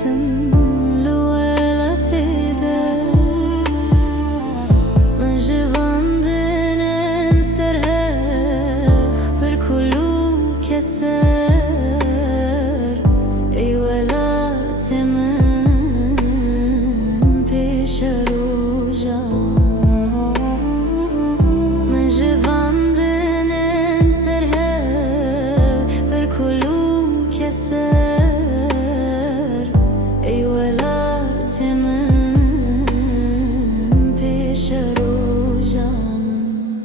بيتم لويلتي ده من جوان دنن سره بركلو كسر ای ولات من پیش رو جامم من جوان دنن سره برکلو کسر ای ولات من پیش رو جامم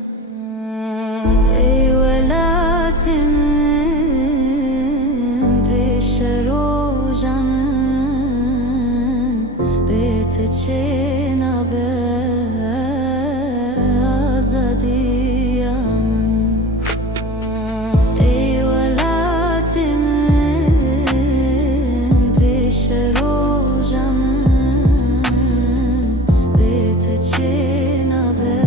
ای ولات من پیش رو جامم بیت چه نبه آزادیم ای ولات من پیش رو جامم بیت چه نبه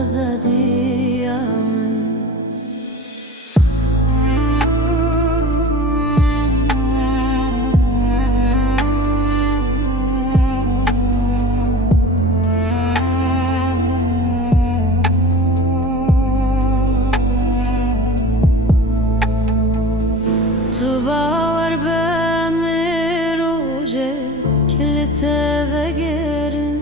آزادیم تو باور به میروجه کلت وگرن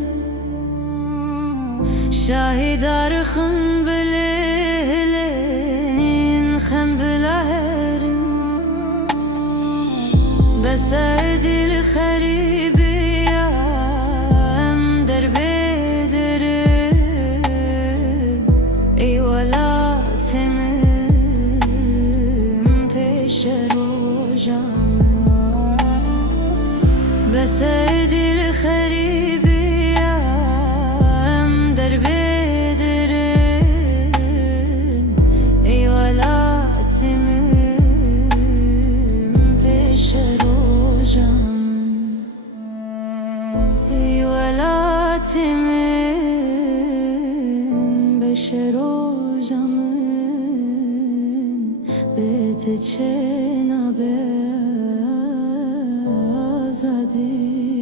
شاهدار خم بلهلین خم بلهرن بس دل خریبی ام در بدرن ای ولات من پیش رو جامن بس دل خریبی ام در بدرن ای ولات من پیش رو جامن ای ولات من پیش رو جامن بیت چه نبه آزادیم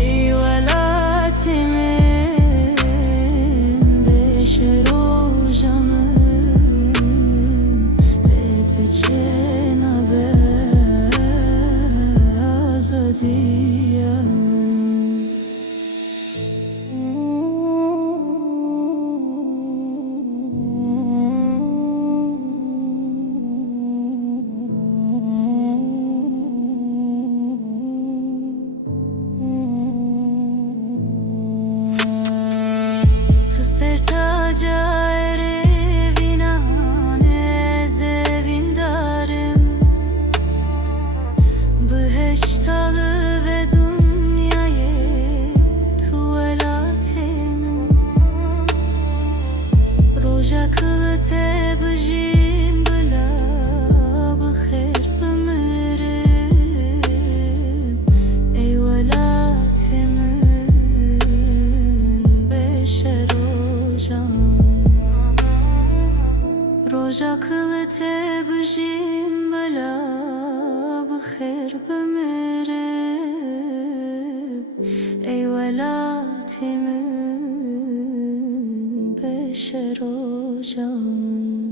ای ولات من پیش رو جامن بیت چه نبه آزادیم تو سر تاج وینانه زوین دارم بهشت و دنیای تو ولات من روژا کلت بجیم بلا بخیر بمرم ای ولات من پیش رو جامم روژا کلت بجیم بلا بخیر بمرم ای ولات من پیش رو جامم